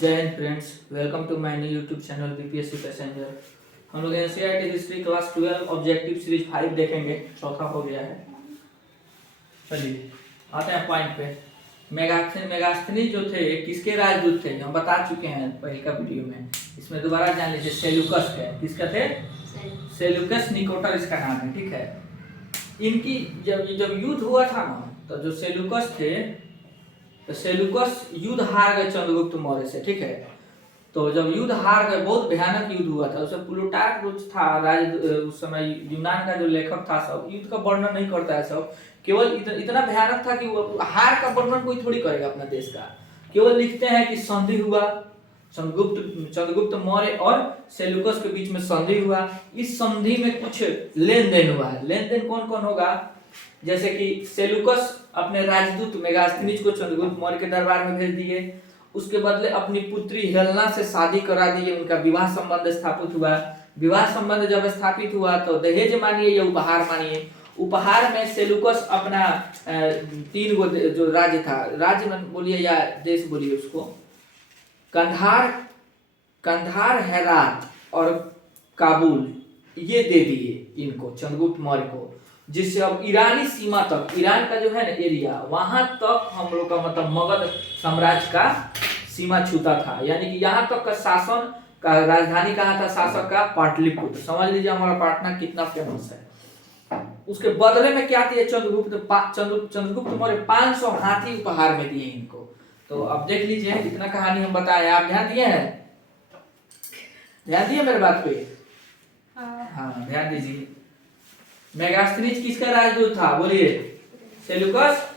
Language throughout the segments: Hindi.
जय Hind friends, welcome to my new YouTube channel BPSC passenger. हम लोग NCERT history class 12 objective series 5 देखेंगे, चौथा हो गया है। चलिए आते हैं पॉइंट पे। मेगास्थनीज जो थे किसके राजदूत थे, हम बता चुके हैं पहले का वीडियो में। इसमें दोबारा जान लीजिए, सेल्यूकस है। किसका थे? सेल्यूकस निकोटर इसका नाम है, ठीक है। इनकी जब युद्ध हुआ था ना, तो जो सेल्यूकस थे, तो सेल्यूकस युद्ध हार गए चंद्रगुप्त मौर्य से, ठीक है। तो जब युद्ध हार गए, बहुत भयानक युद्ध हुआ था। उसमें प्लूटार्क था उस समय यूनान का जो लेखक था, सब युद्ध का वर्णन नहीं करता है, सब केवल इतना भयानक था कि वो हार का वर्णन कोई थोड़ी करेगा अपना देश का। केवल लिखते हैं कि संधि हुआ, चंद्रगुप्त मौर्य और सेल्यूकस के बीच में संधि हुआ। इस संधि में कुछ लेन देन हुआ है। लेन देन कौन कौन होगा? जैसे कि सेल्यूकस अपने राजदूत मेगास्थनीज को चंद्रगुप्त मौर्य के दरबार में भेज दिए। उसके बदले अपनी पुत्री हेलेना से शादी करा दिए, उनका विवाह संबंध स्थापित हुआ। विवाह संबंध जब स्थापित हुआ तो दहेज मानिए या उपहार मानिए। उपहार में सेल्यूकस अपना 3 गो जो राज्य था, राज्य में बोलिए या देश बोलिए उसको, कंधार, हेरात और काबुल, ये दे दिए इनको, चंद्रगुप्त मौर्य को। जिससे अब ईरानी सीमा तक, ईरान का जो है ना एरिया, वहां तक हम लोग का मतलब मगध साम्राज्य का सीमा छूता था। यानी कि यहाँ तक का शासन का राजधानी कहाँ था शासक का? पाटलिपुत्र। समझ लीजिए हमारा पाटना कितना फेमस है। उसके बदले में क्या दिए चंद्रगुप्त मौर्य? 500 हाथी उपहार में दिए इनको। तो अब देख लीजिए, इतना कहानी हम बताए, आप ध्यान दिए हैं? ध्यान दिए मेरे बात पे? हाँ ध्यान दीजिए। मेगास्थनीज किसका राजदूत था? बोलिए। सेल्यूकस।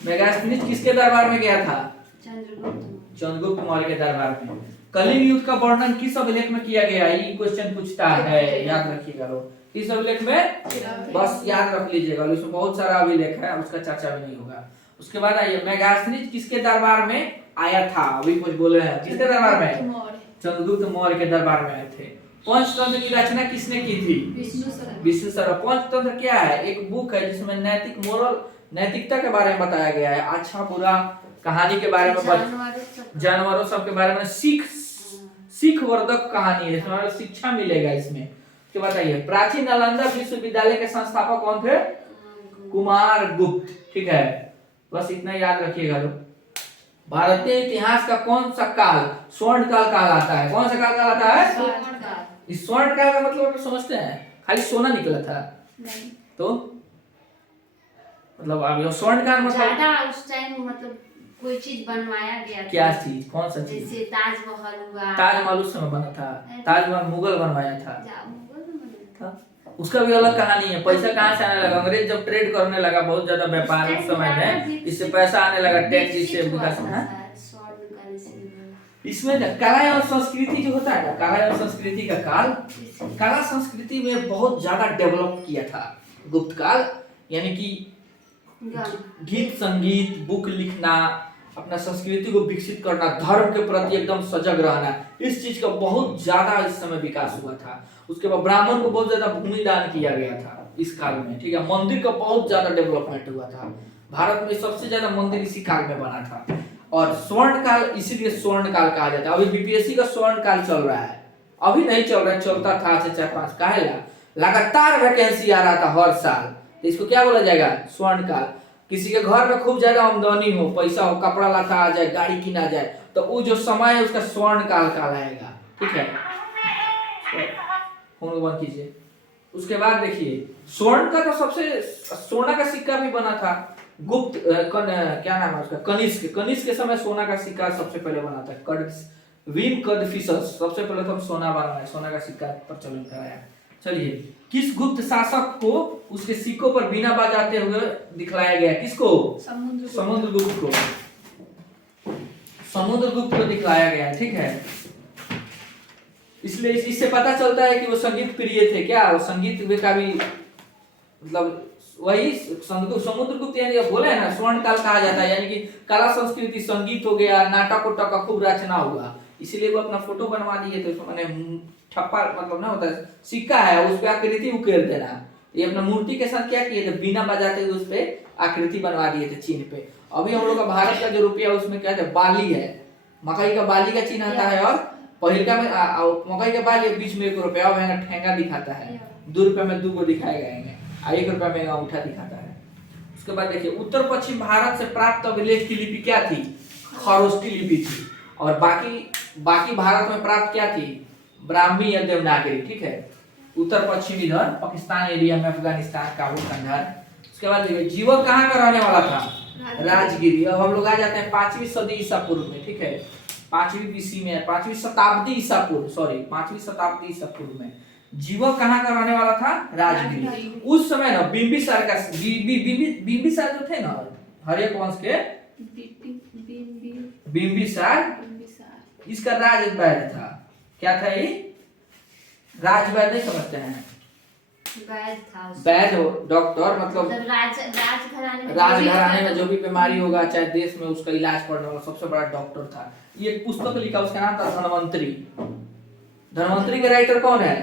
मेगास्थनीज किसके दरबार में गया था? चंद्रगुप्त मौर्य के दरबार में। कलिंग युद्ध का वर्णन किस अभिलेख में किया गया? ये क्वेश्चन पूछता है, याद रखिएगा लोग। किस अभिलेख में? बस याद रख लीजिएगा, उसमें बहुत सारा अभिलेख है, उसका चर्चा भी नहीं होगा। उसके बाद आइए, मेगास्थनीज किसके दरबार में आया था? अभी कुछ बोले हैं, किसके दरबार में? चंद्रगुप्त मौर्य के दरबार में आए थे। पंचतंत्र की रचना किसने की थी? विष्णुसर्मा। पंचतंत्र क्या है? एक बुक है जिसमें नैतिकता के बारे में बताया गया है, अच्छा बुरा कहानी के बारे में, जानवरों सब के बारे में, सीख वर्धक कहानी है, इसमें शिक्षा मिलेगा इसमें। तो बताइए, प्राचीन नालंदा विश्वविद्यालय के संस्थापक कौन थे? कुमार गुप्त, ठीक है। बस इतना याद रखिएगा लोग। भारतीय इतिहास का कौन सा काल स्वर्ण काल कहलाता है? कौन सा काल कहलाता है? इस स्वर्ण काल का मतलब समझते हैं? खाली सोना निकला था नहीं, तो मतलब अब स्वर्ण काल मतलब ज्यादा उस टाइम मतलब कोई चीज बनवाया गया था। क्या चीज? कौन सा चीज? जैसे ताजमहल हुआ। ताजमहल उस समय बना था। ताजमहल मुगल बनवाया था। उसका भी अलग कहानी है। पैसा कहाँ से आने लगा? अंग्रेज जब ट्रेड करने लगा, बहुत ज्यादा व्यापार उस समय में, इससे पैसा आने लगा, टैक्स, इससे विकास। इसमें कला एवं संस्कृति जो होता है ना, कला एवं संस्कृति का काल, कला संस्कृति में बहुत ज्यादा डेवलप किया था गुप्त काल। यानी कि गीत संगीत, बुक लिखना, अपना संस्कृति को विकसित करना, धर्म के प्रति एकदम सजग रहना, इस चीज का बहुत ज्यादा इस समय विकास हुआ था। उसके बाद ब्राह्मण को बहुत ज्यादा भूमि दान किया गया था इस काल में, ठीक है। मंदिर का बहुत ज्यादा डेवलपमेंट हुआ था। भारत में सबसे ज्यादा मंदिर इसी काल में बना था। और स्वर्ण काल इसीलिए स्वर्ण काल कहा जाता है। अभी बीपीएससी का स्वर्ण काल चल रहा है, अभी नहीं चल रहा है, चलता था 4-5 काल लगातार वैकेंसी आ रहा था हर साल। तो इसको क्या बोला जाएगा? स्वर्ण काल। किसी के घर में खूब ज्यादा आमदनी हो, पैसा हो, कपड़ा लता आ जाए, गाड़ी किना जाए, तो वो जो समय है उसका स्वर्ण काल कहलाएगा, ठीक है। फोन बंद कीजिए। उसके बाद देखिए, स्वर्ण का तो सबसे सोना का सिक्का भी बना था। गुप्त क्या नाम है उसका? कनिष्क के समय सोना का सिक्का सबसे पहले बना था। कदफिसस सबसे पहले तो सोना बनाया, सोना का सिक्का प्रचलन कराया। चलिए, किस गुप्त शासक को उसके सिक्कों पर बीना बजाते हुए दिखलाया गया? किसको? समुद्रगुप्त को। समुद्रगुप्त को दिखलाया गया, ठीक है। इसलिए इससे पता चलता है कि वो संगीत प्रिय थे। क्या वो संगीत का भी मतलब वही समुद्रगुप्त, यानी बोले है ना स्वर्ण काल कहा जाता है। यानी कि कला संस्कृति, संगीत हो गया, नाटक उटक का खूब रचना हुआ, इसीलिए वो अपना फोटो बनवा दिए थे। मैंने ठप्पा मतलब ना होता है, सिक्का है, उस पे आकृति उकेर देना। ये अपना मूर्ति के साथ क्या किए थे? बिना बजाते हुए उस पे आकृति बनवा दिए थे चिन्ह पे। अभी हम लोग का भारत का जो रुपया उसमें क्या है? बाली है, मकई का बाली का चिन्ह आता है, और पहिलका में मकई के बाली बीच में 1 रुपया और ठेंगा दिखाता है, 2 रुपया में 2 को दिखाए गए और 1 रुपया में अंगूठा दिखाता है। उसके बाद देखिए उत्तर पश्चिम भारत से प्राप्त अभिलेख की लिपि क्या थी? खरोष्टी लिपि थी। और बाकी भारत में प्राप्त क्या थी? ब्राह्मी या देवनागरी। ठीक है, उत्तर पश्चिम इधर पाकिस्तान एरिया में, अफगानिस्तान, काबुल, कंधार। उसके बाद देखिए जीवक कहाँ का रहने वाला था? राजगिरी। अब हम लोग आ जाते हैं 5वीं सदी ईसा पूर्व में। ठीक है, 5वीं BC में, 5वीं शताब्दी ईसा पूर्व, सॉरी 5वीं शताब्दी ईसा पूर्व में जीवक कहाँ का रहने वाला था? राजगिरी। उस समय ना बिंबिसार का बिंबिसार जो थे ना हर्यक वंश के, बिंबिसार इसका राजवैद्य था। क्या था ये? राजवैद्य नहीं समझते हैं? वैद्य डॉक्टर, मतलब राजघराने में जो भी बीमारी होगा चाहे देश में, उसका इलाज करने वाला सबसे बड़ा डॉक्टर था। ये एक पुस्तक लिखा, उसका नाम था धन्वंतरी। धन्वंतरी के राइटर कौन है?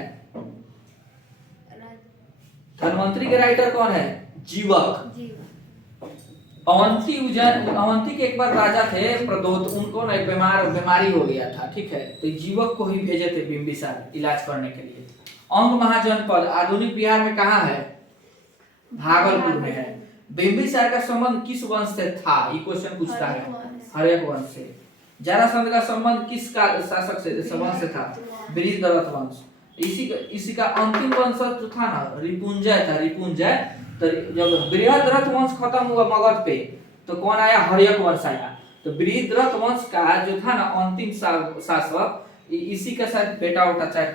धन्वंतरी के राइटर कौन है? जीवक। अवंती के एक बार राजा थे प्रदोत, उनको ना एक बीमारी हो गया था। ठीक है, तो जीवक को ही भेजे थे बिंबिसार इलाज करने के लिए। अंग महाजनपद आधुनिक बिहार में कहाँ है? भागलपुर में है। बिंबिसार का संबंध किस वंश से था? ये क्वेश्चन पूछता है। हर्यक वंश से। जरासंध का संबंध किस शासक से वंश से था? बृहद्रथ वंश। इसी का अंतिम वंशज जो था ना रिपुंजय था। रिपुंजय, तो जब बृहद्रथ वंश खत्म हुआ मगध पे, तो कौन आया? हर्यक वंश आया। तो बृहद्रथ वंश का जो था ना अंतिम शासक, इसी का शायद बेटा उठा, चाहे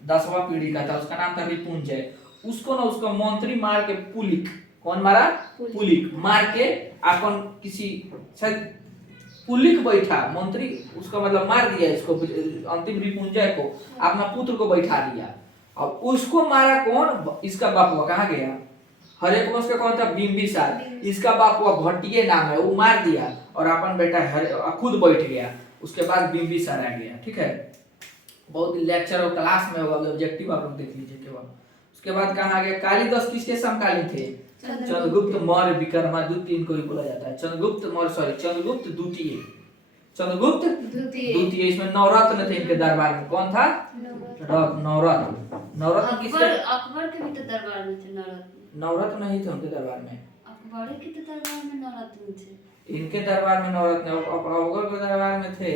10वां पीढ़ी का था, उसका नाम था रिपुंजय। उसको ना उसका मंत्री मार के, पुलिक, कौन मारा? पुलिक मार के अपन किसी शायद पुलिक बैठा मंत्री, उसका मतलब मार दिया इसको, अंतिम रिपुंजय को अपना पुत्र को बैठा दिया। अब उसको मारा कौन? इसका बाप कहाँ गया? हर्यक वंश का कौन था? बिंबिसार। इसका बाप भट्टिये नाम है, वो मार दिया और अपन बेटा खुद बैठ गया। उसके बाद बिंबिसार आ गया। ठीक है, बहुत लेक्चर और क्लास में होगा, ऑब्जेक्टिव आप लोग देख लीजिए केवल। उसके बाद कहाँ आ गया? कालिदास किसके समकालीन थे? चंद्रगुप्त मौर्य विक्रमादित्य, इनको ही बोला जाता है। चंद्रगुप्त मौर्य, सॉरी चंद्रगुप्त द्वितीय। चंद्रगुप्त द्वितीय। इसमें नवरत्न थे इनके दरबार में। कौन था? नवरत्न। नवरत्न किसके? अकबर के भी तो दरबार में थे नवरत्न। नवरत्न नहीं थे उनके दरबार में। अकबर के तो दरबार में नवरत्न थे। इनके दरबार में नवरत्न, अकबर के दरबार में थे।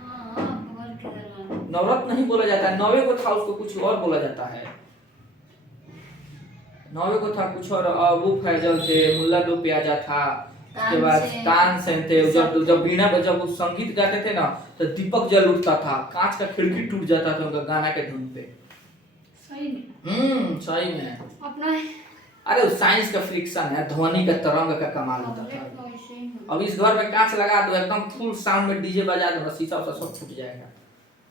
हाँ, अकबर के दरबार में नवरत्न नहीं बोला जाता है, 9वें को था, उसको कुछ और बोला जाता है। 9वें को था कुछ और, अबू फैजल थे, मुल्ला दो प्याजा था, उसके बाद तानसेन थे। जब बीना पे जब संगीत गाते थे ना तो दीपक जल उठता था, कांच का खिड़की टूट जाता था उनका गाना के धुन पे। सही में? सही में। अपना अरे साइंस का फ्रिक्शन है, ध्वनि का तरंग का कमाल होता था। अब इस घर में कांच लगा दो, एकदम फुल साउंड में डीजे बजा दो, शीशा सब फूट जाएगा।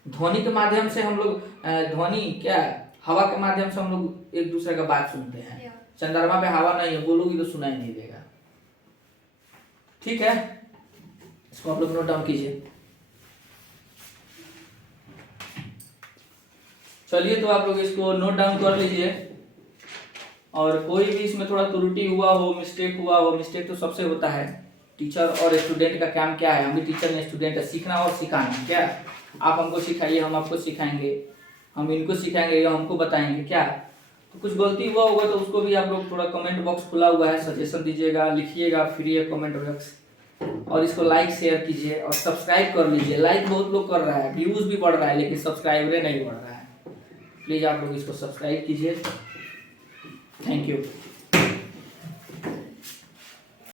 ध्वनि के माध्यम से हम लोग, ध्वनि क्या, हवा के माध्यम से हम लोग एक दूसरे का बात सुनते हैं। चंद्रमा पे हवा नहीं है, बोलोगी तो सुनाई नहीं देगा। ठीक है, इसको आप लोग नोट डाउन कीजिए। चलिए, तो आप लोग इसको नोट डाउन कर लीजिए। और कोई भी इसमें थोड़ा त्रुटि हुआ हो, मिस्टेक हुआ हो, मिस्टेक तो सबसे होता है। टीचर और स्टूडेंट का काम क्या है? हम भी टीचर ने स्टूडेंट है, सीखना और सिखाना। क्या आप हमको सिखाइए, हम आपको सिखाएंगे, हम इनको सिखाएंगे, ये हमको बताएंगे। क्या तो कुछ गलती हुआ होगा तो उसको भी आप लोग थोड़ा कमेंट बॉक्स खुला हुआ है, सजेशन दीजिएगा, लिखिएगा, फ्री है कमेंट बॉक्स। और इसको लाइक शेयर कीजिए और सब्सक्राइब कर लीजिए। लाइक बहुत लोग कर रहा है, व्यूज भी बढ़ रहा है, लेकिन सब्सक्राइबर नहीं बढ़ रहा है। प्लीज आप लोग इसको सब्सक्राइब कीजिए। Thank you.